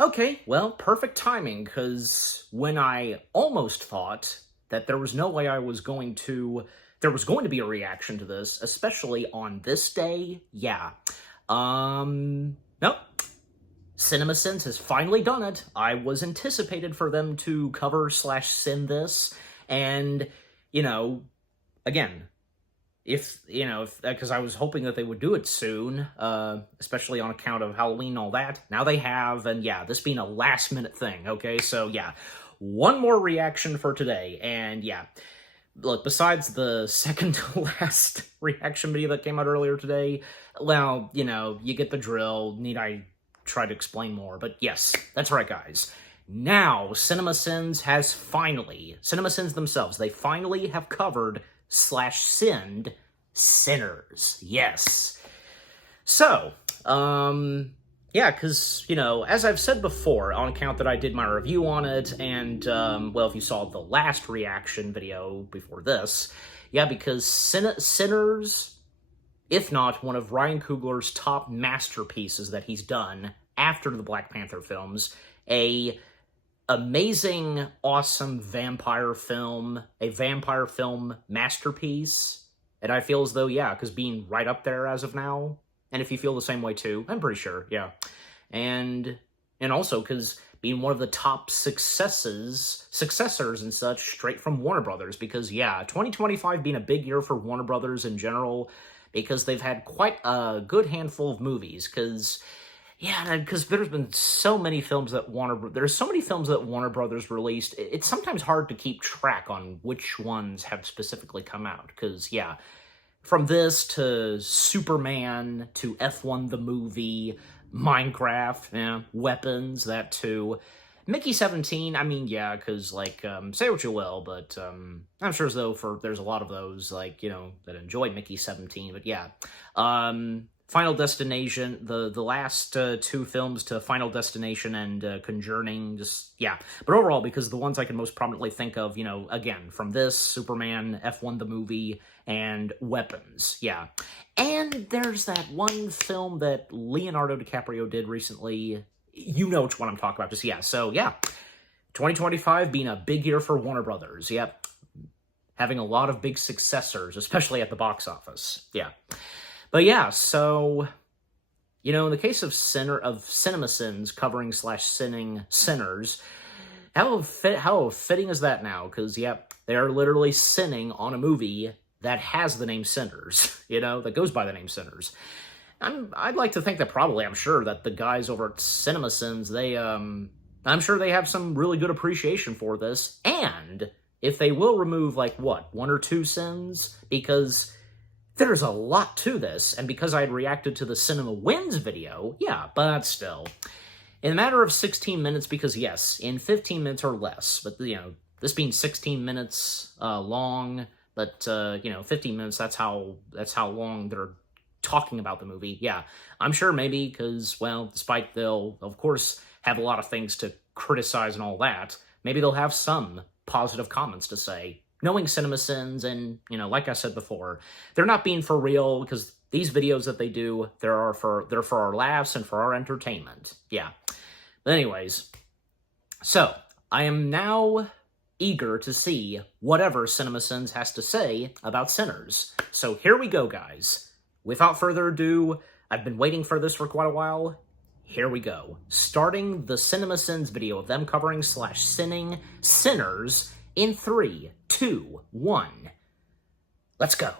Okay, well, perfect timing, because when I almost thought that there was no way there was going to be a reaction to this, especially on this day, yeah. Nope. CinemaSins has finally done it. I was anticipated for them to cover/sin this, and, you know, again, because I was hoping that they would do it soon, especially on account of Halloween and all that. Now they have, and yeah, this being a last-minute thing, okay? So yeah, one more reaction for today, and yeah, look, besides the second-to-last reaction video that came out earlier today, well, you get the drill. Need I try to explain more? But yes, that's right, guys. Now, CinemaSins themselves, they finally have covered/sinned Sinners. Yes. So, yeah, because, as I've said before, on account that I did my review on it, and, well, if you saw the last reaction video before this, yeah, because Sinners, if not one of Ryan Coogler's top masterpieces that he's done after the Black Panther films, a amazing, awesome vampire film, a vampire film masterpiece, and I feel as though, yeah, because being right up there as of now, and if you feel the same way too, I'm pretty sure, yeah. And also because being one of the top successors and such straight from Warner Brothers, because yeah, 2025 being a big year for Warner Brothers in general, because they've had quite a good handful of movies, because there's been so many films that there's so many films that Warner Brothers released, it's sometimes hard to keep track on which ones have specifically come out, because, yeah, from this to Superman to F1 the movie, Minecraft, yeah, Weapons, that too. Mickey 17, I mean, yeah, because, say what you will, but I'm sure as though there's a lot of those, that enjoy Mickey 17, but yeah. Final Destination, the last two films to Final Destination and Conjuring, just, yeah. But overall, because the ones I can most prominently think of, again, from this, Superman, F1 the movie, and Weapons, yeah. And there's that one film that Leonardo DiCaprio did recently. You know which one I'm talking about, just, yeah. So, yeah, 2025 being a big year for Warner Brothers, yep. Having a lot of big successors, especially at the box office, yeah. But yeah, so, in the case of CinemaSins covering/sinning Sinners, how fitting is that now? Because, yep, they are literally sinning on a movie that has the name Sinners, that goes by the name Sinners. I'd like to think that I'm sure that the guys over at CinemaSins, I'm sure they have some really good appreciation for this, and if they will remove, one or two sins, because there's a lot to this, and because I had reacted to the Cinema Wins video, yeah, but still. In a matter of 16 minutes, because yes, in 15 minutes or less, but, this being 16 minutes long, but, 15 minutes, that's how long they're talking about the movie, yeah. I'm sure maybe because, well, despite they'll, of course, have a lot of things to criticize and all that, maybe they'll have some positive comments to say. Knowing CinemaSins, and, like I said before, they're not being for real, because these videos that they do, they're for our laughs and for our entertainment. Yeah. But anyways, so, I am now eager to see whatever CinemaSins has to say about Sinners. So here we go, guys. Without further ado, I've been waiting for this for quite a while. Here we go. Starting the CinemaSins video of them covering/sinning Sinners in 3, 2, 1. Let's go.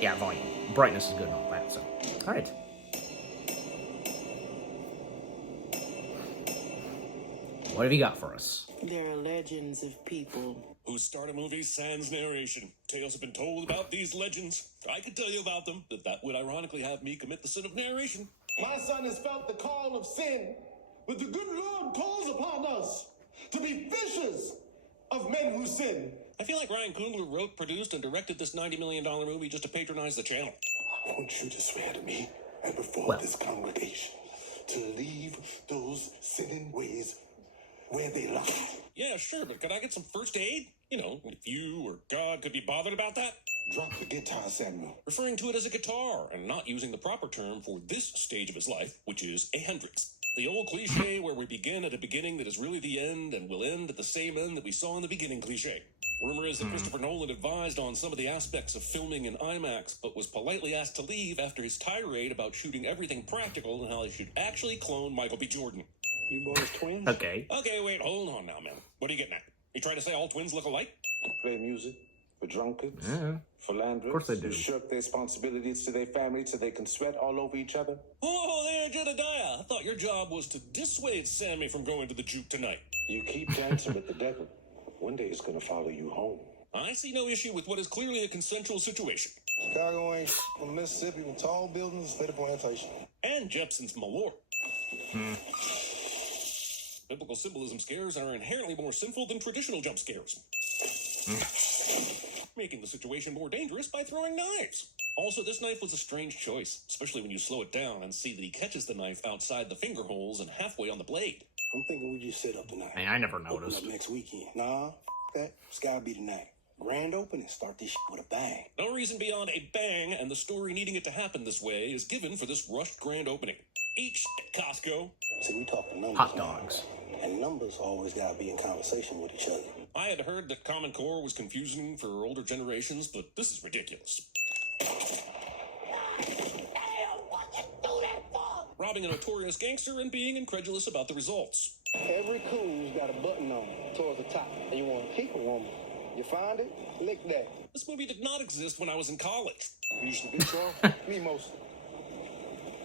Yeah, volume. Brightness is good and all that, so. Alright. What have you got for us? There are legends of people who start a movie sans narration. Tales have been told about these legends. I could tell you about them, but that would ironically have me commit the sin of narration. My son has felt the call of sin, but the good Lord calls upon us to be fishers of men who sin. I feel like Ryan Coogler wrote, produced, and directed this $90 million movie just to patronize the channel. I want you to swear to me and before this congregation to leave those sinning ways where they lie. Yeah, sure, but could I get some first aid? You know, if you or God could be bothered about that. Drop the guitar, Samuel. Referring to it as a guitar and not using the proper term for this stage of his life, which is a Hendrix. The old cliche where we begin at a beginning that is really the end and will end at the same end that we saw in the beginning cliche. Rumor is that Christopher Nolan advised on some of the aspects of filming in IMAX, but was politely asked to leave after his tirade about shooting everything practical and how he should actually clone Michael B. Jordan. You boys twins? Okay. Okay, wait, hold on now, man. What are you getting at? You trying to say all twins look alike? Play music for drunkards, Yeah. for landlords, Of course they do. who shirk their responsibilities to their family so they can sweat all over each other. Oh, there, Jedediah. I thought your job was to dissuade Sammy from going to the juke tonight. You keep dancing with the devil. One day it's gonna follow you home. I see no issue with what is clearly a consensual situation. Chicago ain't from Mississippi with tall buildings, state of plantation. And Jepson's Malort. Biblical symbolism scares are inherently more sinful than traditional jump scares. Making the situation more dangerous by throwing knives. Also, this knife was a strange choice, especially when you slow it down and see that he catches the knife outside the finger holes and halfway on the blade. I'm thinking we just set up tonight. Hey, I never Open noticed. up next weekend. Nah, that. It's gotta be tonight. Grand opening. Start this with a bang. No reason beyond a bang and the story needing it to happen this way is given for this rushed grand opening. Eat shit, Costco. See, we talking numbers. Hot now. dogs. And numbers always gotta be in conversation with each other. I had heard that Common Core was confusing for older generations, but this is ridiculous. Robbing a notorious gangster and being incredulous about the results. Every cool's got a button on it towards the top. And you want to keep a woman. You find it, lick that. This movie did not exist when I was in college. You used to be so. Me mostly.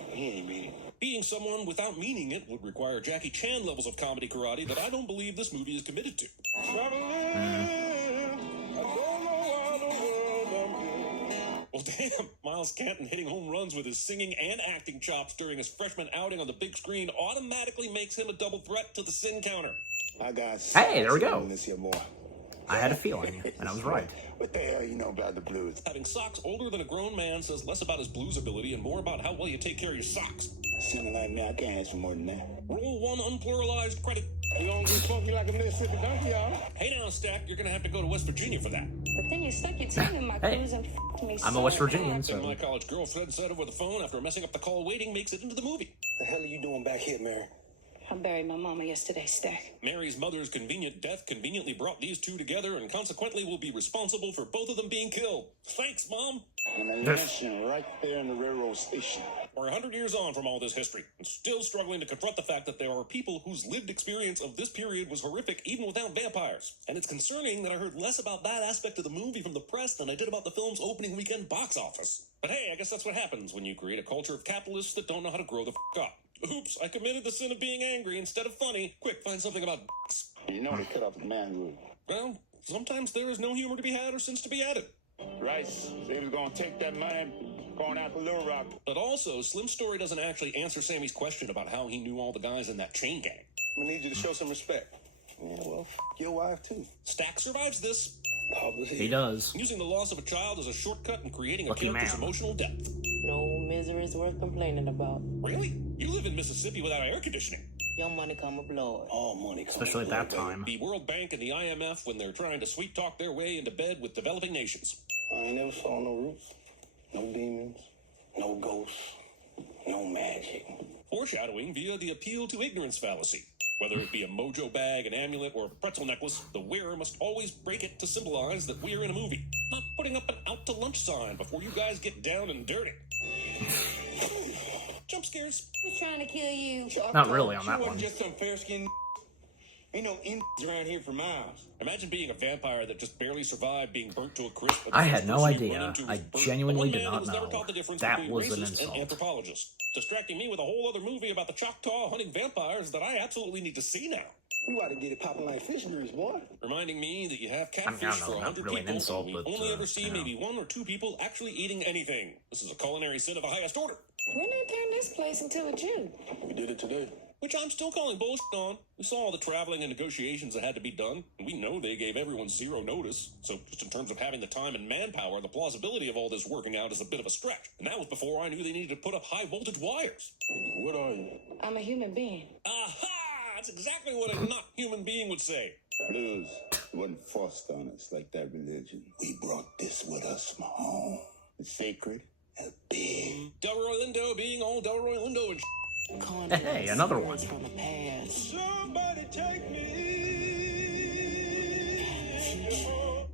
He ain't mean it. Being someone without meaning it would require Jackie Chan levels of comedy karate that I don't believe this movie is committed to. Well, damn, Miles Canton hitting home runs with his singing and acting chops during his freshman outing on the big screen automatically makes him a double threat to the sin counter. I got. Hey, there we go. This here more. I had a feeling, and I was right. What the hell you know about the blues? Having socks older than a grown man says less about his blues ability and more about how well you take care of your socks. Sounding like me, I can't ask for more than that. Roll one unpluralized credit. You don't get funky like a Mississippi donkey, y'all. Hey now, Stack, you're gonna have to go to West Virginia for that. But then you stuck your tongue in my Hey, clothes and f***ed me I'm a so West Virginian, hard. And my so college girlfriend said over the phone after messing up the call waiting makes it into the movie. The hell are you doing back here, Mary? I buried my mama yesterday, Stack. Mary's mother's convenient death conveniently brought these two together and consequently will be responsible for both of them being killed. Thanks, Mom. And a mansion right there in the railroad station. We're 100 years on from all this history and still struggling to confront the fact that there are people whose lived experience of this period was horrific even without vampires. And it's concerning that I heard less about that aspect of the movie from the press than I did about the film's opening weekend box office. But hey, I guess that's what happens when you create a culture of capitalists that don't know how to grow the f*** up. Oops, I committed the sin of being angry instead of funny. Quick, find something about dicks. You know they cut off the manhood. Well, sometimes there is no humor to be had or sense to be added. Rice, they was gonna take that money going out to Little Rock. But also, Slim's story doesn't actually answer Sammy's question about how he knew all the guys in that chain gang. I'm gonna need you to show some respect. Yeah, well, your wife too. Stack survives this, he does. using the loss of a child as a shortcut in creating a Lucky character's man. emotional depth. No misery is worth complaining about. Really? You live in Mississippi without air conditioning. Your money come up, Lord. All money comes Especially at that time. The World Bank and the IMF when they're trying to sweet talk their way into bed with developing nations. I ain't never saw no roots, no demons, no ghosts, no magic. Foreshadowing via the appeal to ignorance fallacy. Whether it be a mojo bag, an amulet, or a pretzel necklace, the wearer must always break it to symbolize that we're in a movie. Not putting up an out to lunch sign before you guys get down and dirty. Jump scares. Who's trying to kill you? Not really on that one. Just some fair skinned. Ain't no around here for miles. Imagine being a vampire that just barely survived being burnt to a crisp. and I the had first no person you idea. run into I was burnt. genuinely The one did man not who's never know. taught the difference That between was an racist insult. and anthropologist. Distracting me with a whole other movie about the Choctaw hunting vampires that I absolutely need to see now. You ought to get it popping like fish grease, boy. Reminding me that you have I don't catfish know, for not 100 really an people, insult, and we but, only ever see you know. maybe 1 or 2 people actually eating anything. This is a culinary sin of the highest order, We're not turning this place into a Jew. We did it today. which I'm still calling bullshit on. We saw all the traveling and negotiations that had to be done, and we know they gave everyone zero notice. So just in terms of having the time and manpower, the plausibility of all this working out is a bit of a stretch. And that was before I knew they needed to put up high voltage wires. What are you? I'm a human being. Aha! That's exactly what a not human being would say. Blues. It wasn't forced on us like that religion. We brought this with us from home. It's sacred and big. Delroy Lindo being all Delroy Lindo and Hey, another one. From the past. Somebody take me.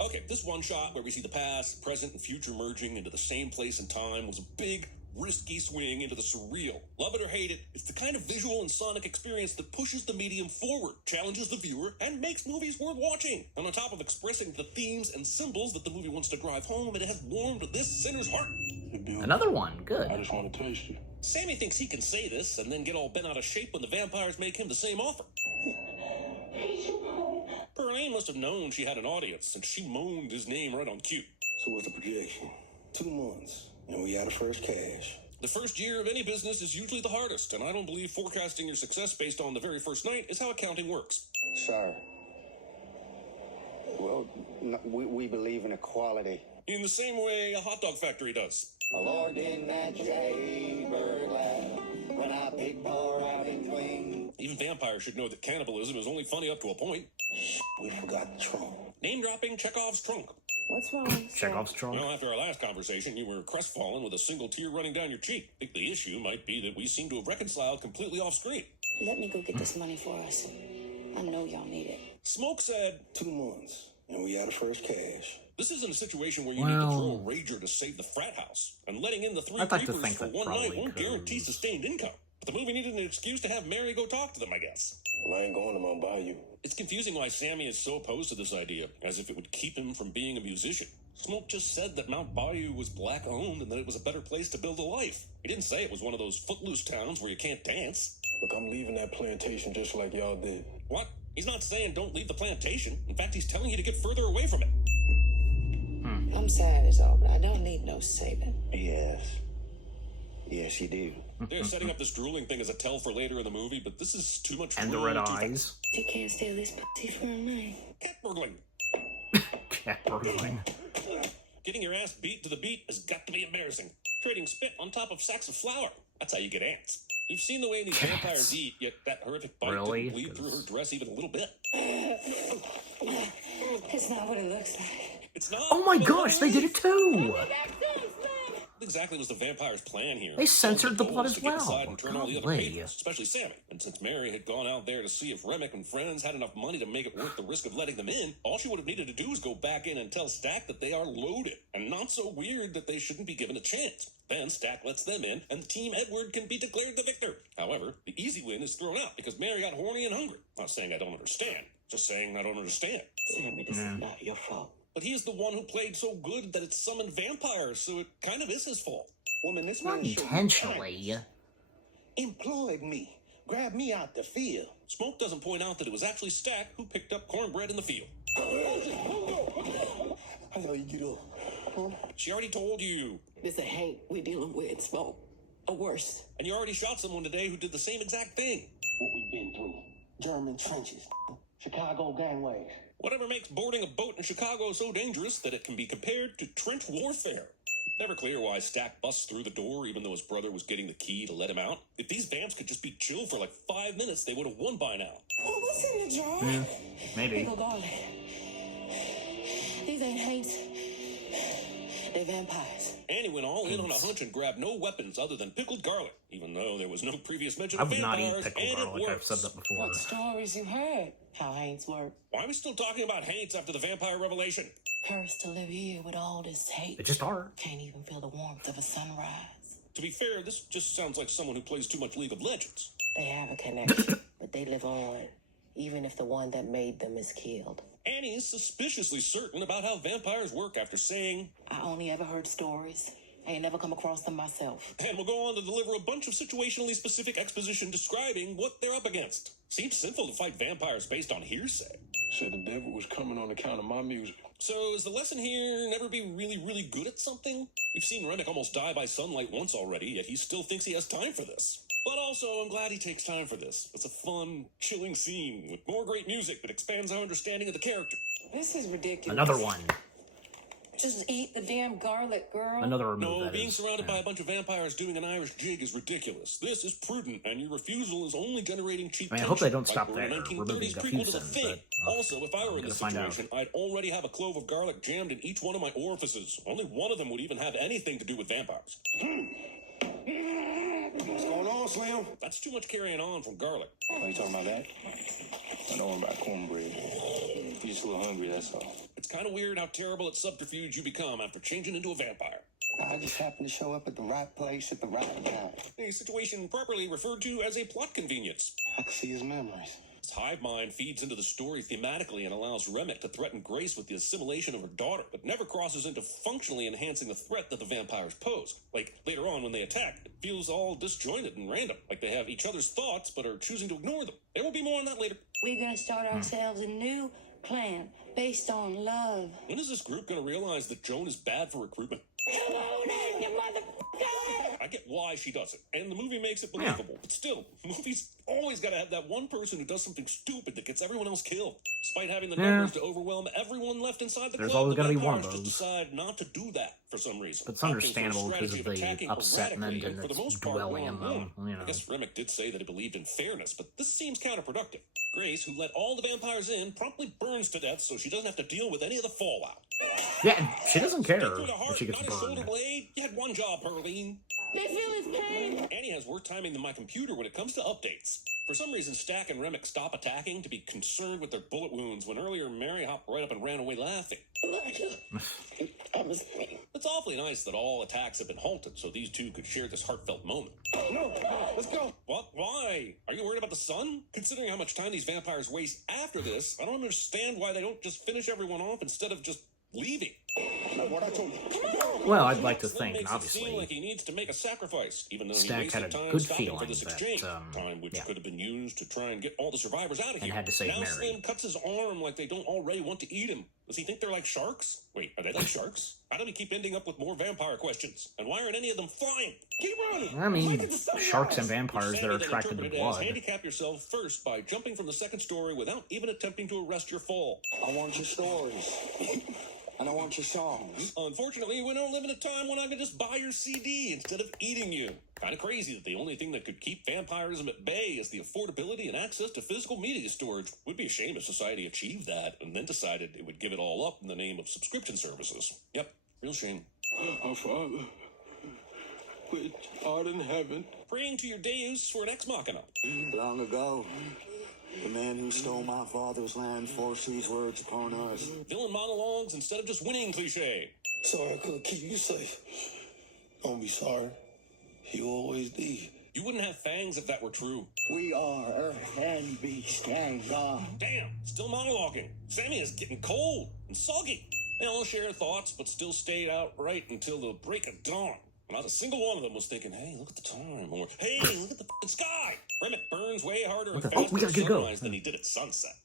Okay, this one shot where we see the past, present, and future merging into the same place and time was a big, risky swing into the surreal. Love it or hate it, it's the kind of visual and sonic experience that pushes the medium forward, challenges the viewer, and makes movies worth watching. And on top of expressing the themes and symbols that the movie wants to drive home, it has warmed this sinner's heart. Another one. Good. I just want to taste you. Sammy thinks he can say this and then get all bent out of shape when the vampires make him the same offer. Perlane must have known she had an audience, since she moaned his name right on cue. So what's the projection? 2 months, and we out of first cash. The first year of any business is usually the hardest, and I don't believe forecasting your success based on the very first night is how accounting works. Sir. Well, no, we believe in equality. In the same way a hot dog factory does. Lord, in that jaybird laugh when I pick pour out and cling. Even vampires should know that cannibalism is only funny up to a point. We forgot the trunk. Name-dropping Chekhov's trunk. What's wrong? Chekhov's trunk. Well, after our last conversation, you were crestfallen with a single tear running down your cheek. I think the issue might be that we seem to have reconciled completely off-screen. Let me go get this money for us. I know y'all need it. Smoke said, 2 months, and we out of first cash. this isn't a situation where you need to throw a rager to save the frat house, and letting in the 3 I'd like to creepers think for that one night probably won't guarantee goes. sustained income. But the movie needed an excuse to have Mary go talk to them, I guess. Well, I ain't going to Mount Bayou. It's confusing why Sammy is so opposed to this idea, as if it would keep him from being a musician. Smoke just said that Mount Bayou was black-owned and that it was a better place to build a life. He didn't say it was one of those footloose towns where you can't dance. Look, I'm leaving that plantation just like y'all did. What? He's not saying don't leave the plantation. In fact, he's telling you to get further away from it. I'm sad as all, but I don't need no saving. Yes. Yes, you do. They're setting up this drooling thing as a tell for later in the movie, but this is too much And the room red too eyes. You can't steal this pussy from me. Cat burgling. Cat burgling. Getting your ass beat to the beat has got to be embarrassing. Trading spit on top of sacks of flour. That's how you get ants. You've seen the way these vampires eat, yet that horrific bite Really? didn't bleed through her dress even a little bit. It's not what it looks like. It's not. Oh my gosh, they did it too! What exactly was the vampire's plan here? They censored the goal blood was as to get well. inside and turn all the other Golly. patrons, especially Sammy. And since Mary had gone out there to see if Remick and friends had enough money to make it worth the risk of letting them in, all she would have needed to do was go back in and tell Stack that they are loaded, and not so weird that they shouldn't be given a chance. Then Stack lets them in, and Team Edward can be declared the victor. However, the easy win is thrown out because Mary got horny and hungry. Not saying I don't understand, just saying I don't understand. Sammy, this is not your fault. But he is the one who played so good that it summoned vampires, so it kind of is his fault. Woman, this Not man showed you intentionally. kindness. Employed me. Grabbed me out the field. Smoke doesn't point out that it was actually Stack who picked up cornbread in the field. How y'all you get up? Huh? She already told you. This ain't Hank we dealing with, Smoke. Or worse. And you already shot someone today who did the same exact thing. What we been through. German trenches. Chicago gangways. Whatever makes boarding a boat in Chicago so dangerous that it can be compared to trench warfare. Never clear why Stack busts through the door even though his brother was getting the key to let him out. If these vamps could just be chill for like 5 minutes, they would have won by now. Oh, what's in the jar? Yeah, maybe. Pickle garlic. These ain't Hanks. They're vampires. Annie went all in on a hunch and grabbed no weapons other than pickled garlic, even though there was no previous mention I of would not eat vampires, pickled and garlic. it I've works. said that before. What stories you heard? How Hanks work. Why are we still talking about Haints after the vampire revelation? Cursed to live here with all this hate. They just are. Can't even feel the warmth of a sunrise. To be fair, this just sounds like someone who plays too much League of Legends. They have a connection, but they live on, even if the one that made them is killed. Annie is suspiciously certain about how vampires work after saying, I only ever heard stories. I ain't never come across them myself. and will go on to deliver a bunch of situationally specific exposition describing what they're up against. Seems sinful to fight vampires based on hearsay. Said the devil was coming on account of my music. So is the lesson here never be really good at something? We've seen Remick almost die by sunlight once already, yet he still thinks he has time for this. But also, I'm glad he takes time for this. It's a fun, chilling scene with more great music that expands our understanding of the character. This is ridiculous. Another one. Just eat the damn garlic, girl. Another remove. No, that being is, surrounded yeah. by a bunch of vampires doing an Irish jig is ridiculous. This is prudent, and your refusal is only generating cheap I mean, I tension. hope they don't like stop we're in there, a removing 1930s the prequel to few The sins, Thing. but, Also, if I were in gonna this find out. situation, I'd already have a clove of garlic jammed in each one of my orifices. Only one of them would even have anything to do with vampires. What's going on, Slim? That's too much carrying on from garlic. Are you talking about that? I don't worry about cornbread. You're just a little hungry, that's all. It's kind of weird how terrible at subterfuge you become after changing into a vampire. I just happened to show up at the right place at the right time. A situation properly referred to as a plot convenience. I can see his memories. His hive mind feeds into the story thematically and allows Remick to threaten Grace with the assimilation of her daughter, but never crosses into functionally enhancing the threat that the vampires pose. Like, later on when they attack, it feels all disjointed and random, like they have each other's thoughts but are choosing to ignore them. There will be more on that later. We're gonna start ourselves a new clan based on love. When is this group going to realize that Joan is bad for recruitment? Come on in, you motherfucker! I get why she does it, and the movie makes it believable. But still, movies always got to have that one person who does something stupid that gets everyone else killed. Despite having the numbers to overwhelm everyone left inside the There's club, always the gotta be one of vampires just those. decide not to do that for some reason. But it's Opting for a understandable because strategy of the attacking upsetment erratically and for the it's most part, dwelling in them, one-on-one. you know. I guess Remick did say that he believed in fairness, but this seems counterproductive. Grace, who let all the vampires in, promptly burns to death so she doesn't have to deal with any of the fallout. Yeah, and she doesn't care Straight through the heart, if she gets not a shoulder burned. blade. You had one job, Perline. They feel his pain. Annie has worse timing than my computer when it comes to updates. For some reason, Stack and Remick stop attacking to be concerned with their bullet wounds when earlier Mary hopped right up and ran away laughing. It's awfully nice that all attacks have been halted so these two could share this heartfelt moment. No, let's go. What? Why? Are you worried about the sun? Considering how much time these vampires waste after this, I don't understand why they don't just finish everyone off instead of just leaving. What I told you. Well, I'd like to Slim think, makes it seem obviously, like he needs to make a sacrifice, even though Stack he wasted had a time good stopping for feeling this that, exchange, time which yeah. could have been used to try and get all the survivors out of here. had to save now Mary. Slim cuts his arm like they don't already want to eat him. Does he think they're like sharks? Wait, are they like sharks? How do we keep ending up with more vampire questions? And why aren't any of them flying? Keep running. I mean, Make it to sunrise. sharks and vampires, Sandy they're then attracted to interpreted it as blood. handicap yourself first by jumping from the second story without even attempting to arrest your fall. I want your stories. And I want your songs. Unfortunately, we don't live in a time when I can just buy your CD instead of eating you. Kind of crazy that the only thing that could keep vampirism at bay is the affordability and access to physical media storage. Would be a shame if society achieved that and then decided it would give it all up in the name of subscription services. Yep, real shame. Our Father, which art in heaven. Praying to your Deus for an ex machina. Long ago, the man who stole my father's land forced these words upon us. Villain monologues instead of just winning cliche. Sorry I couldn't keep you safe. Don't be sorry. You always did. You wouldn't have fangs if that were true. We are earth and beast and God. Damn, still monologuing. Sammy is getting cold and soggy. They all share thoughts, but still stayed out right until the break of dawn. Not a single one of them was thinking, hey, look at the time, or hey, look at the f***ing sky. Remick burns way harder and Oh, faster we at gotta go. sunrise than he did at sunset.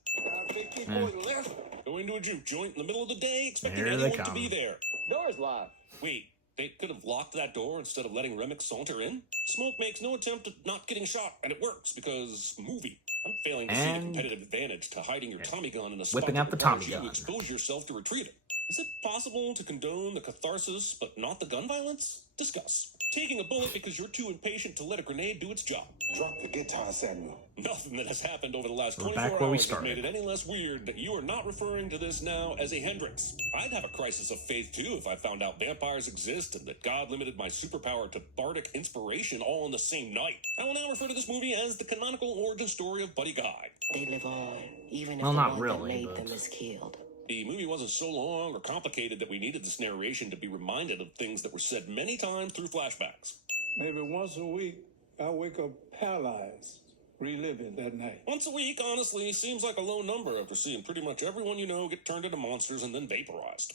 Keep going left. Go into a juke joint in the middle of the day, expecting Here they anyone to come. be there. Door's locked. Wait, they could have locked that door instead of letting Remick saunter in? Smoke makes no attempt at not getting shot, and it works because movie. I'm failing to see the And- competitive advantage to hiding your Tommy gun in a spot Whipping that out the requires Tommy you gun. to expose yourself to retrieve it. Is it possible to condone the catharsis but not the gun violence? Discuss. Taking a bullet because you're too impatient to let a grenade do its job. Drop the guitar, Samuel. Nothing that has happened over the last We're 24 back where we hours has made started. it any less weird that you are not referring to this now as a Hendrix. I'd have a crisis of faith too if I found out vampires exist and that God limited my superpower to bardic inspiration all in the same night. I will now refer to this movie as the canonical origin story of Buddy Guy. They live on, even if Well, the not one really, that made but- them is killed. The movie wasn't so long or complicated that we needed this narration to be reminded of things that were said many times through flashbacks. Maybe once a week, I wake up paralyzed, reliving that night. Once a week, honestly, seems like a low number after seeing pretty much everyone you know get turned into monsters and then vaporized.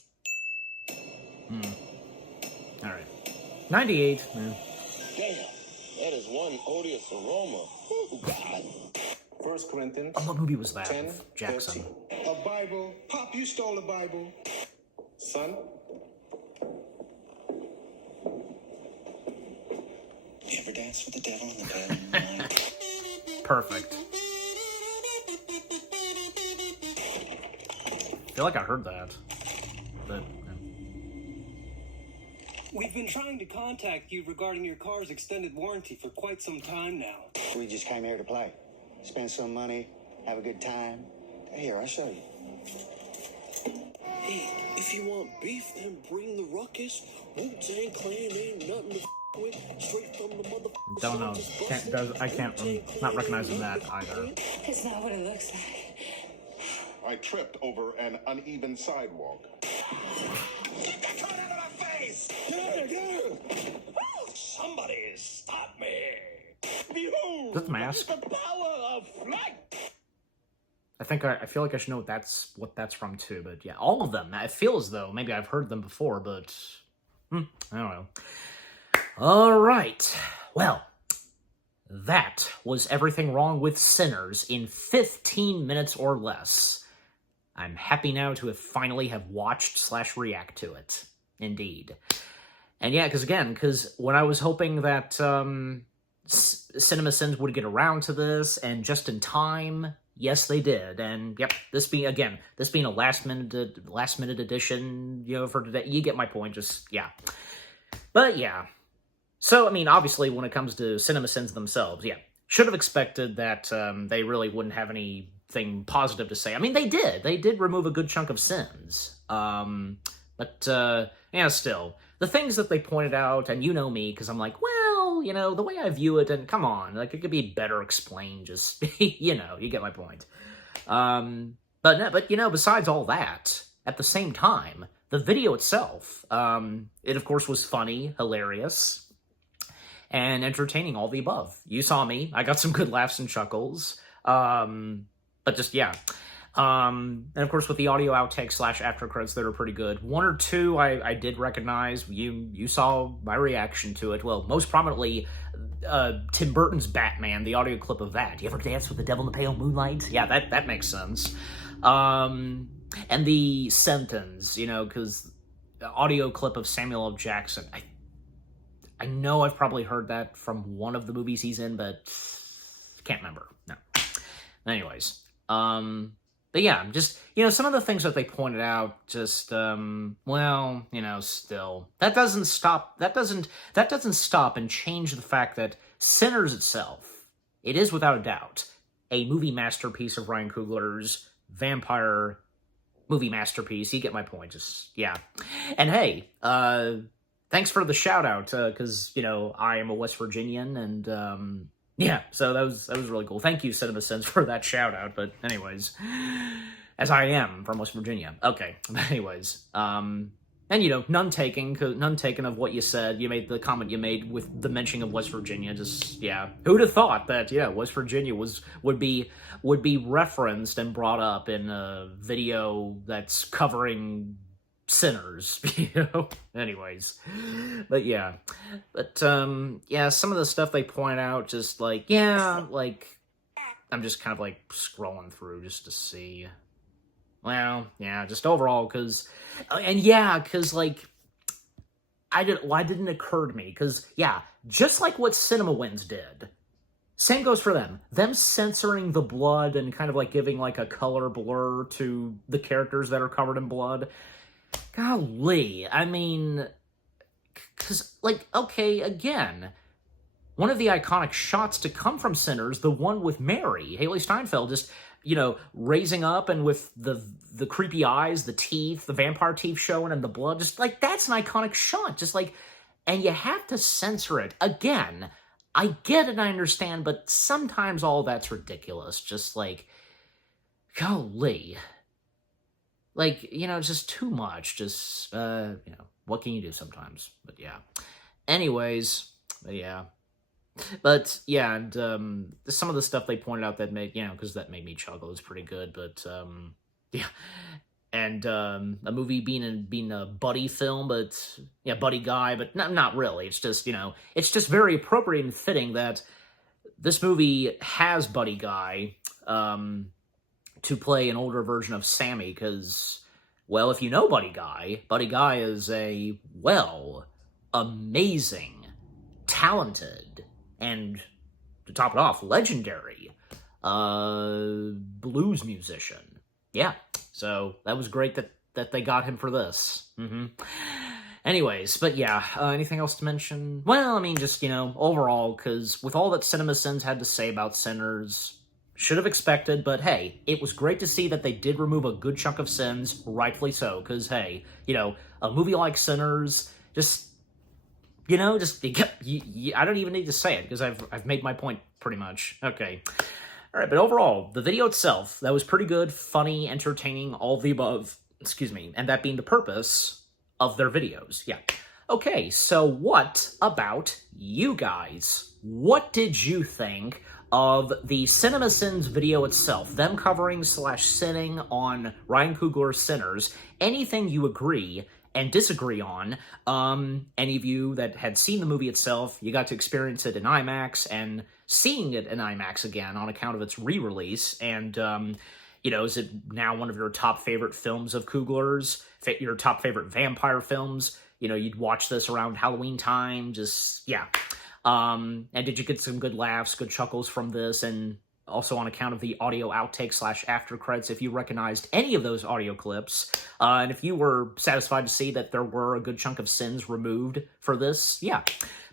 All right. 98. Man. Damn, that is one odious aroma. Oh, God. 1 Corinthians Oh, what movie was that? 10, With Jackson. 13. A Bible. Pop, you stole a Bible. Son? You ever dance with the devil in the dead of the night? Perfect. I feel like I heard that. But We've been trying to contact you regarding your car's extended warranty for quite some time now. We just came here to play. Spend some money, have a good time. Here, I'll show you. Hey, if you want beef, then bring the ruckus. Wu-Tang Clan ain't nothing to with. Straight from the mother. Don't know. Not recognizing that either. It's not what it looks like. I tripped over an uneven sidewalk. Get that cut out of my face! Get out of here! Oh, somebody stop me! Behold! Is that the mask? The power of flight! I feel like I should know what that's from too, but yeah, all of them. I feel as though maybe I've heard them before, but I don't know. All right, well, that was Everything Wrong with Sinners in 15 minutes or less. I'm happy now to have finally have watched / react to it. Indeed. And yeah, because when I was hoping that CinemaSins would get around to this, and just in time, yes, they did. And yep, this being a last minute edition, for today, you get my point. Just yeah, but yeah. So I mean, obviously, when it comes to CinemaSins themselves, yeah, should have expected that they really wouldn't have anything positive to say. I mean, they did. They did remove a good chunk of sins. But yeah, still, the things that they pointed out, and you know me, because I'm like, well, the way I view it, and come on, like, it could be better explained, just, you get my point. But besides all that, at the same time, the video itself, it of course was funny, hilarious, and entertaining, all the above. You saw me, I got some good laughs and chuckles, but just, yeah. And of course with the audio outtakes / after credits that are pretty good. One or two I did recognize. You saw my reaction to it. Well, most prominently, Tim Burton's Batman, the audio clip of that. You ever dance with the devil in the pale moonlight? Yeah, that makes sense. And the sentence, because the audio clip of Samuel L. Jackson, I know I've probably heard that from one of the movies he's in, but can't remember. No. Anyways, but yeah, just, some of the things that they pointed out, just, still, that doesn't stop and change the fact that Sinners itself, it is without a doubt a movie masterpiece of Ryan Coogler's vampire movie masterpiece. You get my point, just, yeah. And hey, thanks for the shout out, because, I am a West Virginian, and, yeah, so that was really cool. Thank you, CinemaSins, for that shout out. But anyways, as I am from West Virginia. Okay, anyways, and none taken of what you said. You made the comment you made with the mentioning of West Virginia. Just yeah, who'd have thought that West Virginia would be referenced and brought up in a video that's covering Sinners, anyways, but yeah, yeah, some of the stuff they point out, just like, yeah, like, I'm just kind of like scrolling through just to see, well, yeah, just overall, because like, why didn't it occur to me, because, yeah, just like what CinemaWins did, same goes for them censoring the blood and kind of like giving like a color blur to the characters that are covered in blood. Golly, I mean, because, like, okay, again, one of the iconic shots to come from Sinners, the one with Mary, Haley Steinfeld, just, raising up and with the creepy eyes, the teeth, the vampire teeth showing and the blood, just, like, that's an iconic shot, just, like, and you have to censor it. Again, I get it, I understand, but sometimes all that's ridiculous, just, like, golly. Like, it's just too much, just, what can you do sometimes? But yeah. Anyways, yeah. But, yeah, and, some of the stuff they pointed out that made, because that made me chuckle is pretty good, but, yeah. And, a movie being a buddy film, but, yeah, buddy guy, but not really. It's just, it's just very appropriate and fitting that this movie has buddy guy, to play an older version of Sammy, because, well, if you know Buddy Guy is a, well, amazing, talented, and, to top it off, legendary, blues musician. Yeah, so that was great that they got him for this. Anyways, but yeah, anything else to mention? Well, I mean, just, overall, because with all that CinemaSins had to say about Sinners, should have expected, but hey, it was great to see that they did remove a good chunk of sins, rightfully so, because hey, a movie like Sinners, I don't even need to say it, because I've made my point pretty much. Okay. Alright, but overall, the video itself, that was pretty good, funny, entertaining, all of the above, and that being the purpose of their videos, yeah. Okay, so what about you guys? What did you think of the CinemaSins video itself, them covering / sinning on Ryan Coogler's Sinners? Anything you agree and disagree on? Any of you that had seen the movie itself, you got to experience it in IMAX, and seeing it in IMAX again on account of its re-release, and, is it now one of your top favorite films of Coogler's? Your top favorite vampire films? You'd watch this around Halloween time, and did you get some good laughs, good chuckles from this, and also on account of the audio outtakes / after credits, if you recognized any of those audio clips, and if you were satisfied to see that there were a good chunk of sins removed for this, yeah.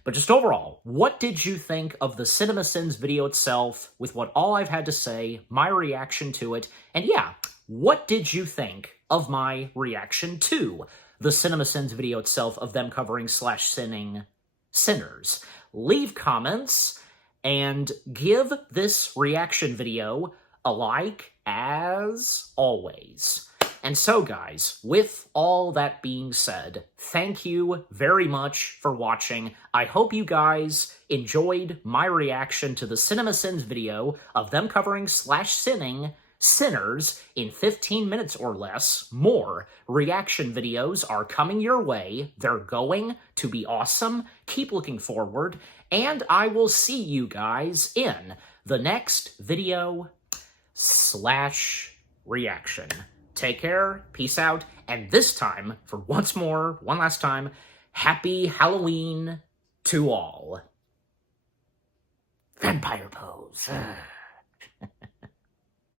But just overall, what did you think of the CinemaSins video itself, with what all I've had to say, my reaction to it, and yeah, what did you think of my reaction to the CinemaSins video itself of them covering / sinning Sinners? Leave comments, and give this reaction video a like, as always. And so, guys, with all that being said, thank you very much for watching. I hope you guys enjoyed my reaction to the CinemaSins video of them covering / sinning Sinners in 15 minutes or less. More reaction videos are coming your way. They're going to be awesome. Keep looking forward, and I will see you guys in the next video / reaction. Take care, peace out, and this time, for one last time, happy Halloween to all. Vampire pose.